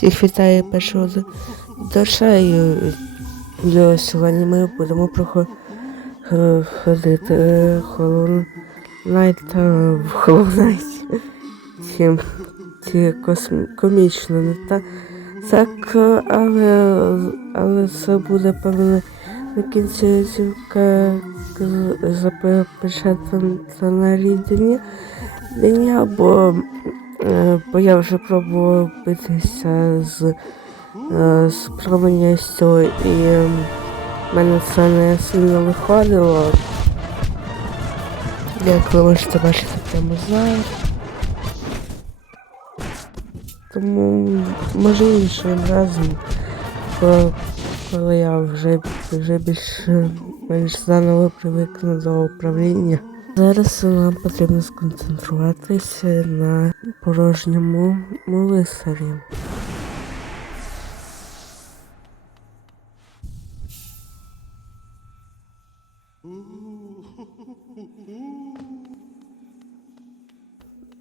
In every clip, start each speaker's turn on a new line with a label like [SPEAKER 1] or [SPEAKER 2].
[SPEAKER 1] Всіх вітаю першого до- доща і і сьогодні ми будемо проходити Hollow Knight в Hollow Knight. Ці, косм... комічно, не та так, е, але, але це буде певно на кінці цівка запечатана на рідні. Або Е, Бо я вже пробував битися з, е, з променястю і мене це не сильно виходило. Як ви можете бачити прямо зараз. Тому може іншим разом, коли я вже, вже більш менш заново привикну до управління. Зараз нам потрібно сконцентруватися на порожньому лицарі.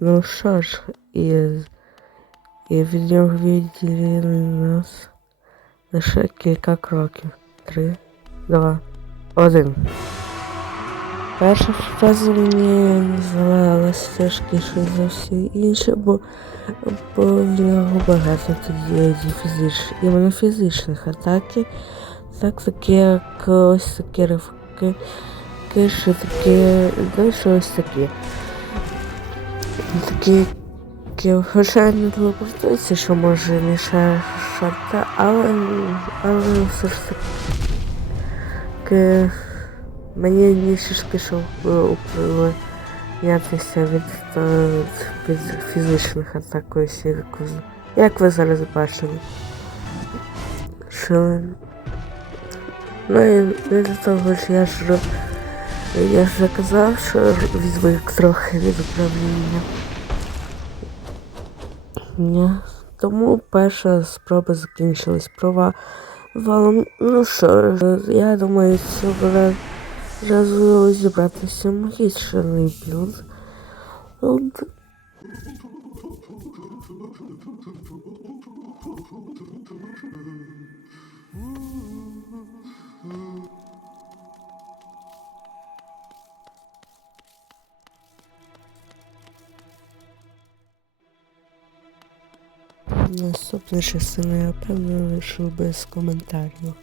[SPEAKER 1] Ну що ж, і, і від нього відділили нас лише кілька кроків. Три, два, один. Перша фраза мені здавалася тяжкіше за всі інші, бо, бо в нього багато тоді фізич, іменно фізичних атаки, так такі як ось такі ривки, що такі, ну що ось такі. Такі, хоча не телепортуються, що може мішати, але, але все ж таки Мені більше що управлятися від, е, від фізичних атак ось як, ви- зараз бачили. Що... Ну і до того ж я ж я ж заказав, що відвик трохи від управління. Ні. Тому перша спроба закінчилась провалом. Ну що ж, я думаю, цього разу зібратися магічний білд. От. Наступна частина, я певно лишу без коментарів.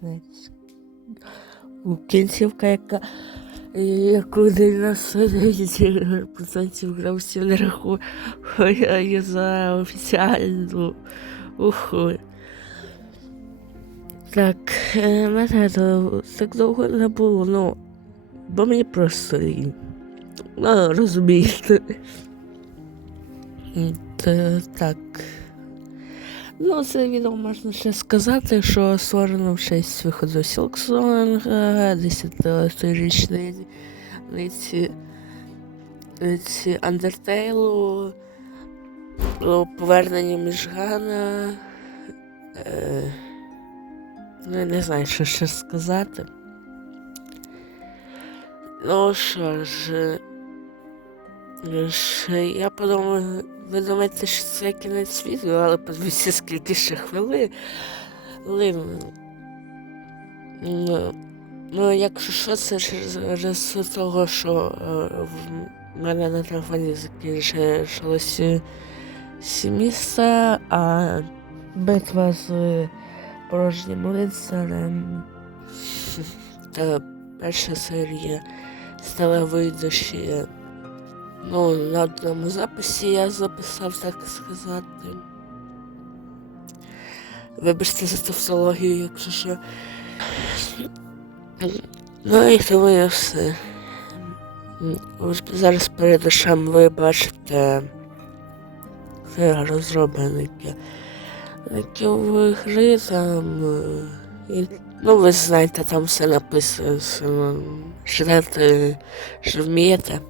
[SPEAKER 1] Кінець. Кінцівка, яка яку день нас 10% гравців не рахує за офіціальну уху. Так, е, мене так довго не було, ну, бо мені просто лінь. Ну, розумієте. Так. Ну, це відео можна ще сказати, що створено в честь виходу Сілксонга, 10-річниці ці Андертейлу, повернення Міжгана. Е, ну, я не знаю, що ще сказати. Ну що ж, е, ж, я подумав, ви думаєте, що це кінець відео, але подивіться, скільки ще хвилин. Ну, ну, якщо що, це через того, що е, в мене на телефоні закінчилося всі місця, а битва з порожнім лицарем та перша серія сталевої душі. Ну, на одному записі я записав, так сказати. Вибачте за тавтологію, якщо що. Ну і тому і все. Зараз перед очами ви бачите розробники. Які гри там. І, ну, ви знаєте, там все написано, що знаєте, що вмієте.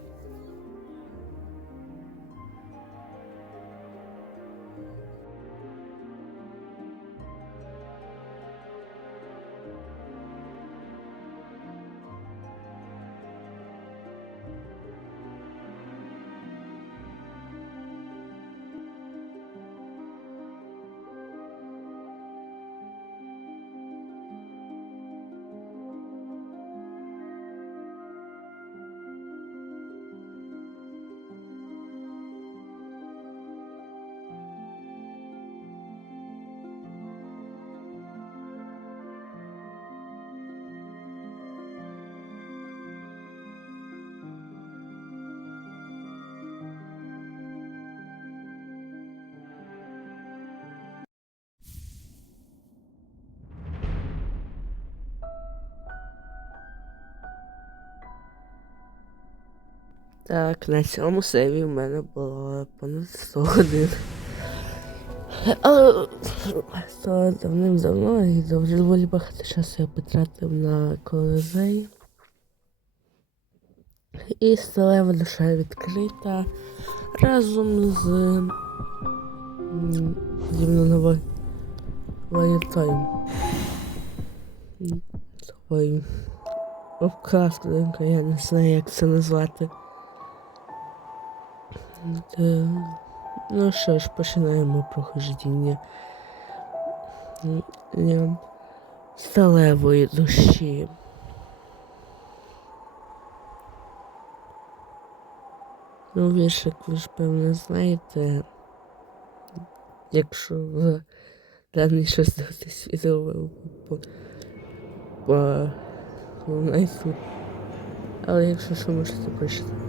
[SPEAKER 1] Так, на цьому сейві в мене було понад 100 годин. Але то давним-давно і доволі багато часу я потратив на колизей. І сталева душа відкрита разом з м, зімновою валютою. Такою обказкою, я не знаю, як це назвати. Та, ну що ж, починаємо прохождіння сталевої душі. Ну, віршик ви ж певно знаєте, якщо ви даний щось дивитесь відео по, по, по. Але якщо що можете прочитати.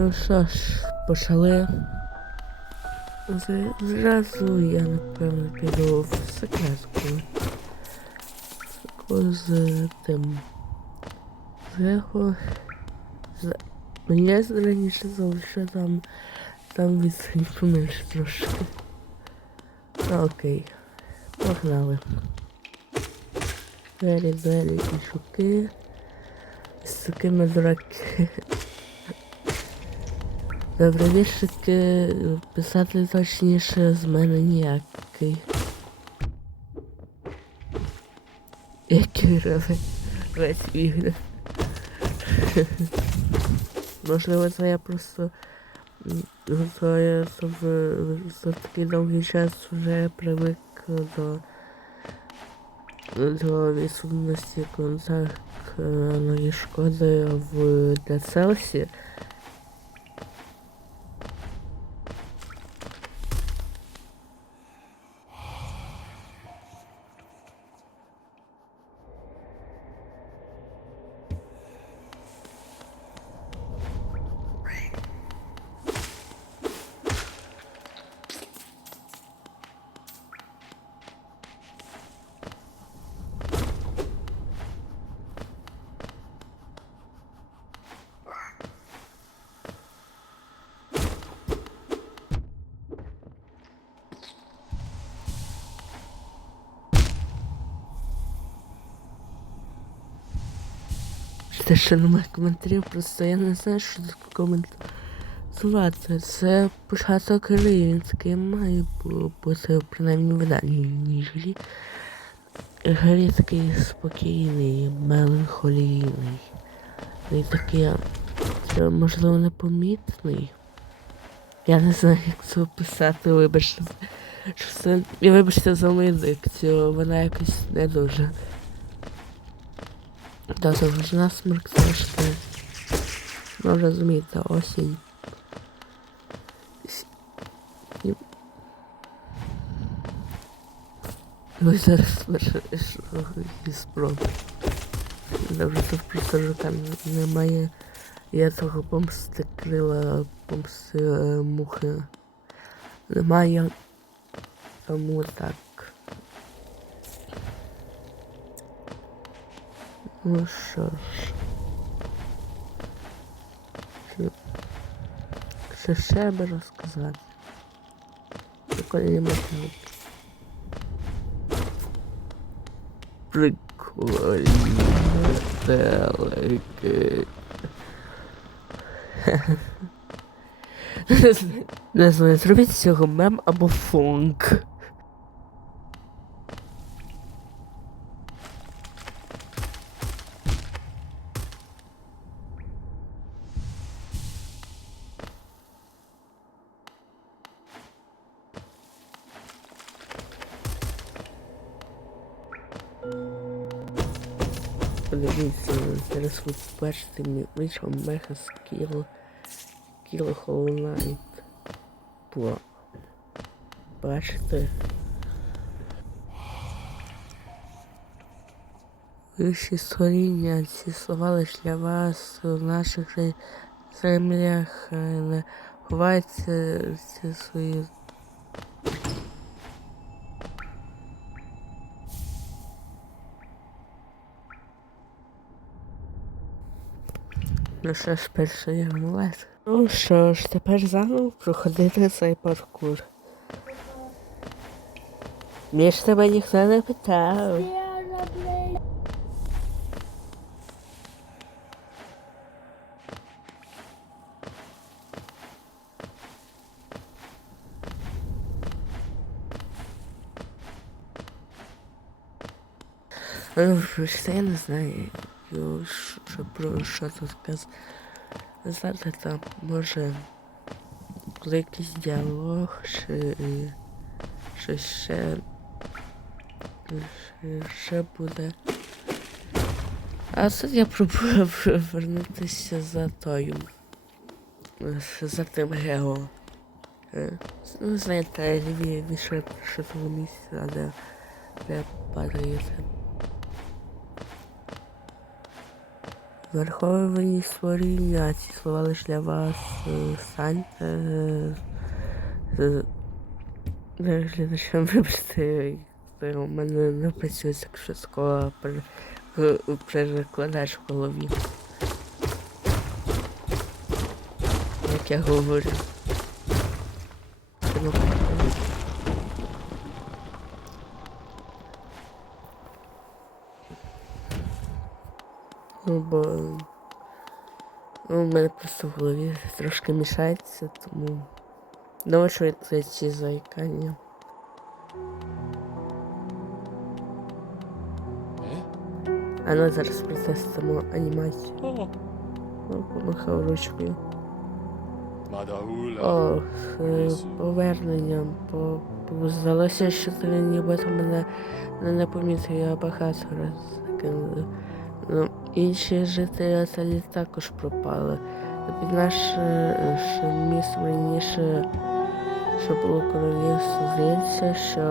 [SPEAKER 1] Ну що ж, почали. Зразу я напевно піду в секретку. З тим. Зверху. З... Раніше здалося, там там відстань поменше трошки. Окей. Погнали. Двері, двері і шуки. З такими дураки. Добре, віршики писати точніше з мене ніякий. Який равень весь. Можливо, це я просто то я за, такий довгий час вже привик до, до відсутності контактної шкоди в Dead Це ще немає коментарів, просто я не знаю, що тут коментувати. Це початок рівенський має бу- бути принаймні виданні ніжі. Грі такий спокійний, меланхолійний. І такий, можливо, непомітний. Я не знаю, як це описати, вибачте. Що це... І вибачте за мою дикцію, вона якось не дуже. Да, це вже насмерк страшне. Ну, розумієте, осінь. С- І... Зараз і спробую. Добре, тут просто жука немає. Я того помсти крила, помсти е, мухи. Немає. Тому так. Ну що ж. Що, що ще би розказати? Прикольні мотивки. Прикольні. Не знаю, зробіть з цього мем або функ. Побачите мій вийшов меха скіл. Кіл Knight. Бо. Бачите? Вищі створіння, ці для вас у наших землях е, ховайте свої Ну що ж, перший амулет. Ну що ж, тепер заново проходити цей паркур. Між тебе ніхто не питав. Ну, що я не знаю, ну, що, що про що тут казати. Знаєте, там може коли якийсь діалог, чи щось ще, ще, буде. А тут я пробую вернутися за тою. За тим Гео. Е, Ну, знаєте, ліві від шатого місця, де, де. Верховні створіння, ці слова лише для вас. е, Станьте. е, глядачам вибачте, е, у мене не працює е, перекладач в голові. Як я говорю. Ну, бо ну, у мене просто в голові трошки мішається, тому що це ці заїкання. А ну зараз протестимо анімацію.
[SPEAKER 2] О,
[SPEAKER 1] Ну, помахав ручкою. О, з поверненням. По, по- здалося, що ти нібито мене не, не помітив, я багато раз закинули. Інші жителі селі також пропали. Під наше ще місто раніше, що було королівство, здається, що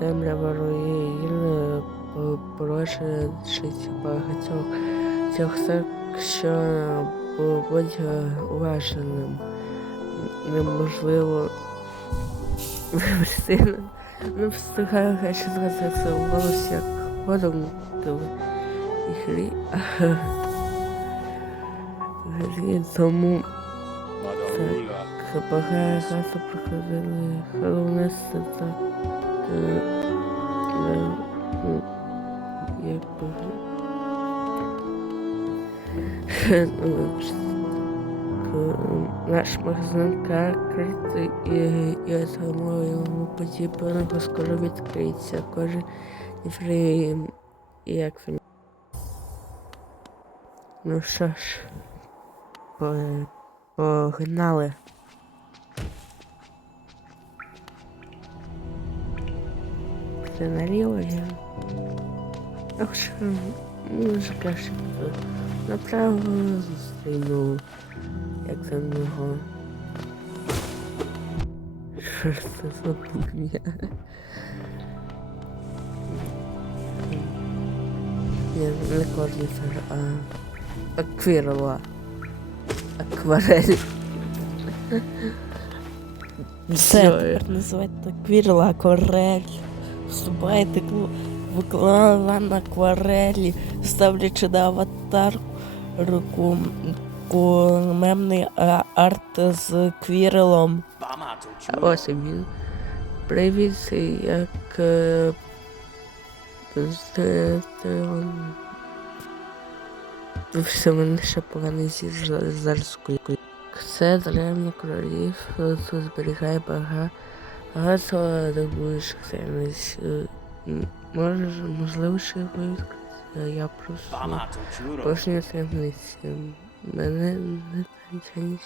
[SPEAKER 1] земля руїни порочить багатьох цих так, що бу- будь уважним. Неможливо. Не встигаю геть сказати це в голос як ходом Грі, тому
[SPEAKER 2] Мадаhuла.
[SPEAKER 1] багато проходили головне це так. е, е, ну, Якби. Ну. К- Наш магазин карти і я тому йому потрібно скоро відкриється. Кожен фрі і як він. Ну що ж, погнали. Це наліво я. Ах, що, ну, краще направо зустріну, як там його. Що ж це за ім'я? Ні, не корніцер, а аквірла. Акварель.
[SPEAKER 3] Все, тепер називайте аквірла, акварель. Вступайте в виконання акварелі, ставлячи на аватарку мемний а, арт з квірелом.
[SPEAKER 1] А ось він. Привіт, як е, з е. Все мене ще поганий за- зараз кулькою. Це древнє королівство, тут зберігає бага, багато добуючих таємниць. Е, Може, можливо, ще його відкрити. Я просто Кожні таємниці. Мене не таємниці.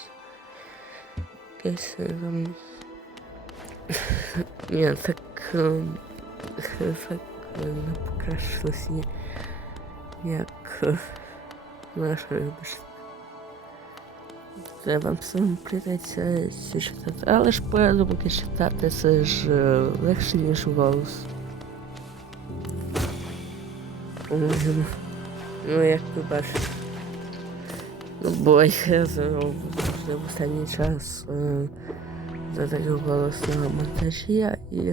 [SPEAKER 1] Якась таємниця. Ні, так... ем, Так е, не покращилось ні. Як... е, Наше. Це вам самим прийдеться читати. Але ж подумки читати це ж е, легше, ніж голос. Ну, як ви бачите. Ну, бо я в останній час е, задаю голос на монтажі і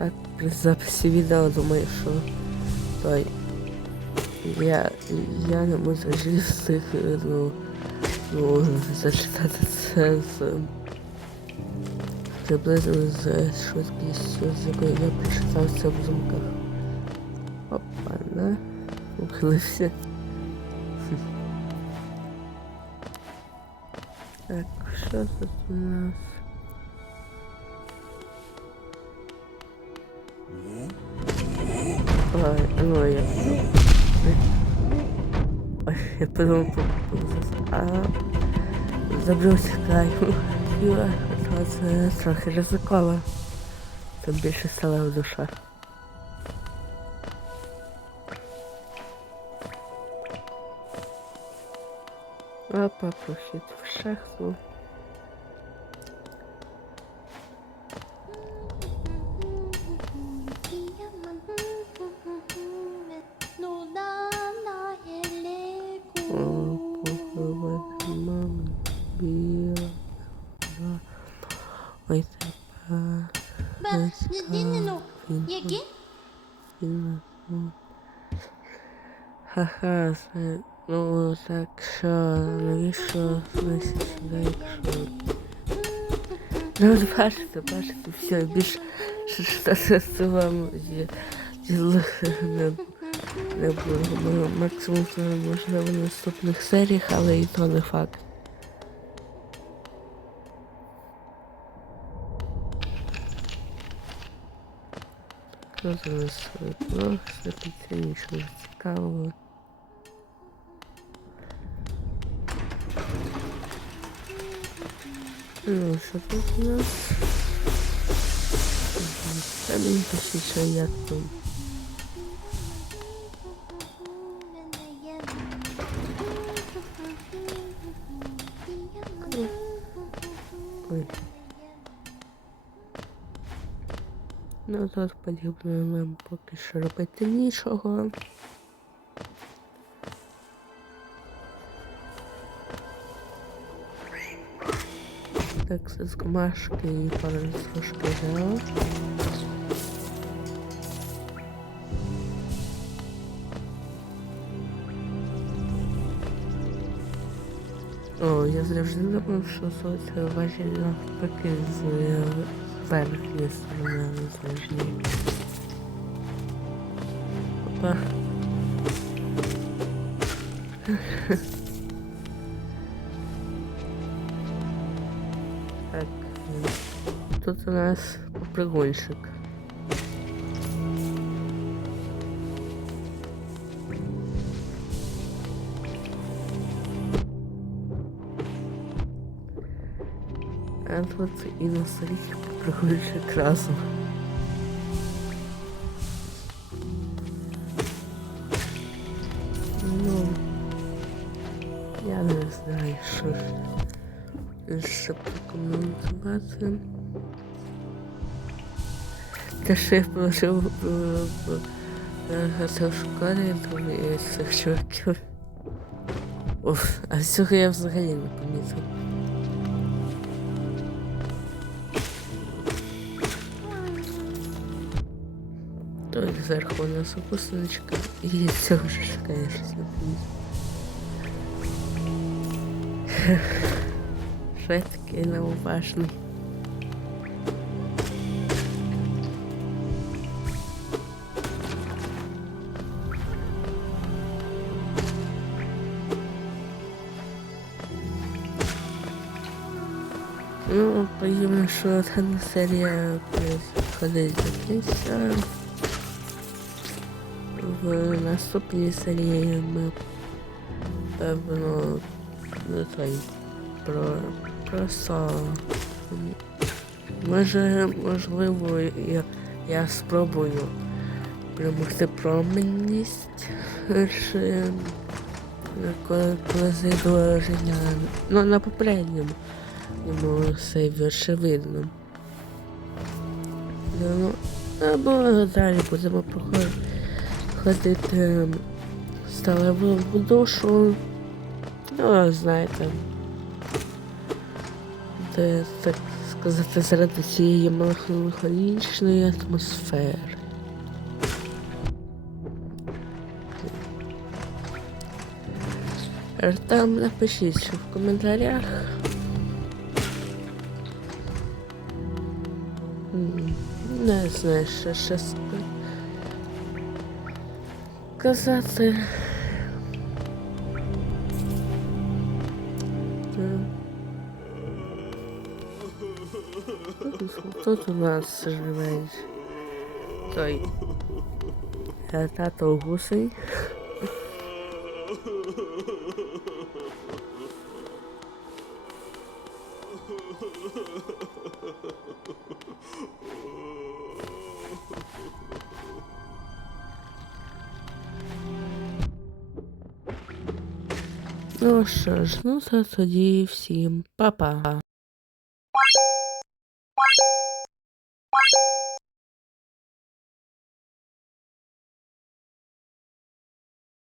[SPEAKER 1] а при записі відео думаю, що той я, я на монтажі встиг е, ну, ну, зачитати це з приблизно з швидкістю, з якою я прочитав це в думках. Опа, на. Ухилився. Так, що тут у нас? Ой, ну я... Ой, я подумал, по- по- а... Забрався краю. Юра, це трохи ризиково. Там більше стала душа. Опа, похід в шахту.
[SPEAKER 4] Які?
[SPEAKER 1] Ха-ха, ну так що, навіщо ми сюди, якщо... Ну, бачите, бачите, все, більше що вам діло не, не було. Максимум можливо в наступних серіях, але і то не факт. Що зараз світло, світиться нічого цікавого. Ну, що тут у нас? Це мені пишіть, що як там. Тут подібно нам поки що робити нічого. Так, з комашки і пару трошки взяв. О, я завжди думав, що сонце важить навпаки з е, верхньої сторони незалежно. Опа. Так, е, тут у нас попригонщик. Тут і на попригонщик разом. Ну, я не знаю, що ще прокоментувати. Те, що я положив в школі, я цих чуваків. Уф, а цього я взагалі не помітив. То зверху у нас опусаночка, і цього ж чекає щось не помітив. Що я такий неуважний. Ну, подібно, що та серія ходить до кінця. В наступній серії ми певно ну, той про просто може можливо я, я спробую перемогти променність коли, зайду життя. Ну на попередньому йому сейві очевидно. Ну, або далі будемо проходити ходити сталеву душу. Ну, знаєте, де, так сказати, заради цієї меланхолічної атмосфери. Там напишіть в коментарях. Не знаю, що ще сказати. Тут- Тут у нас живе той. Е, тато гусей. Ну що ж, ну це тоді всім па-па.